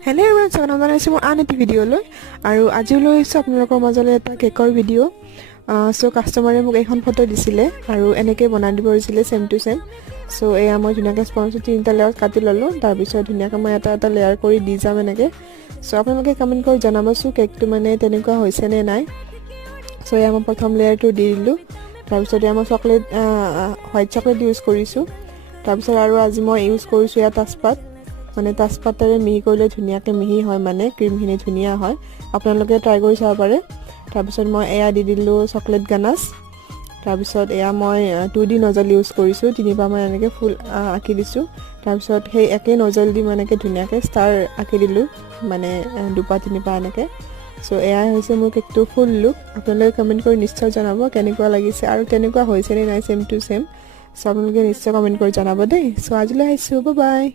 Hello everyone, so I'm going to show you a video. And I will show you a cake video. So customer have a photo disile aru eneke banai dibo disile same to same. So I am going to sponsor tinta layer kati lolo tar bisor dhunia ka mai eta layer kori di jam eneke. So apnaloke comment kori janabasu cake tu mane tenekua hoise ne nai. So I am prothom layer tu di dilu tar bisor I am chocolate white chocolate use korisu tar bisor aru aji moi use korisu ya taspat মানে তাজপাতৰে মিহি কৰিলে ধুনিয়াকে মিহি হয় মানে ক্ৰীমখিনি ধুনিয়া হয় আপোনালোকে try কৰি চাব পাৰে তাৰ পিছত মই এয়া দি দিলো চকলেট গানাছ তাৰ পিছত এয়া মই 2D নজল ইউজ কৰিছো তিনিবা মই এনেকে ফুল আকি দিছো তাৰ পিছত সেই একে নজল দি মানেকে ধুনিয়াকে ষ্টাৰ আকি দিলো মানে দুপা তিনিবা এনেকে সো এয়া হৈছে মোৰ কেকটো ফুল লুক আপোনালোকে কমেন্ট কৰি নিশ্চয় জনাব কেনেকুৱা লাগিছে আৰু কেনেকুৱা হৈছে নে নাই সেম টু সেম সো আপোনালোকে নিশ্চয় কমেন্ট কৰি জনাব দেই সো আজিলৈ আহিছো বাই বাই